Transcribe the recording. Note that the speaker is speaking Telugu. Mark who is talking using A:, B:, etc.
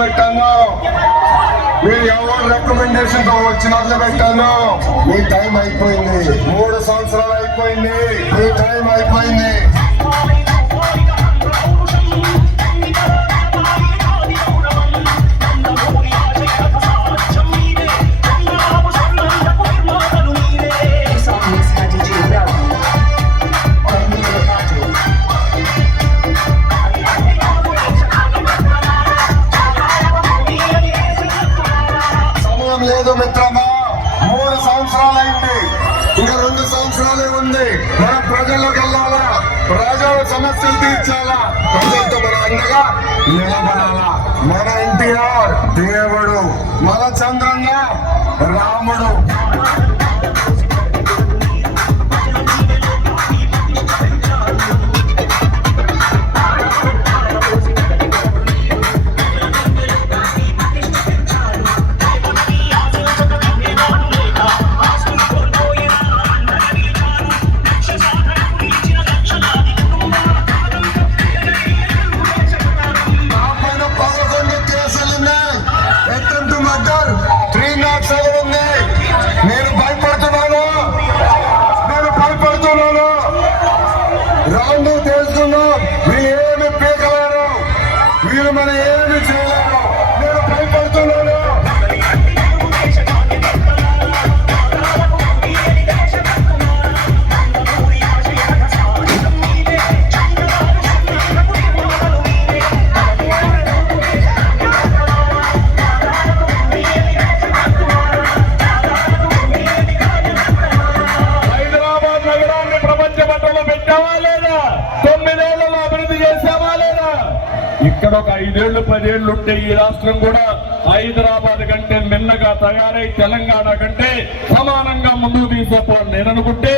A: పెట్టాను మీరు ఎవరు రికమెండేషన్తో వచ్చినట్లు పెట్టాను మీ టైం అయిపోయింది. మూడు సంవత్సరాలు అయిపోయింది. మీ టైం అయిపోయింది. మిత్రమా మూడు సంవత్సరాలు ఇంకా రెండు సంవత్సరాలే ఉంది. మన ప్రజల్లోకి వెళ్ళాలా ప్రజల సమస్యలు తీర్చాలా? ప్రజలతో మన అండగా నిలబడాలా? మన ఎన్టీఆర్ రాండి తెలుసుకున్నాం వీళ్ళు ఏమి పీకలేరు? వీళ్ళు మన ఏమి చేయలేరు? నేను భయపడుతున్నాను.
B: ఇక్కడ ఒక ఐదేళ్ళు పదేళ్ళు ఉంటే ఈ రాష్ట్రం కూడా హైదరాబాద్ కంటే మిన్నగా తయారై తెలంగాణ కంటే సమానంగా ముందుకు తీసుకుపోవాలి. నేను అనుకుంటే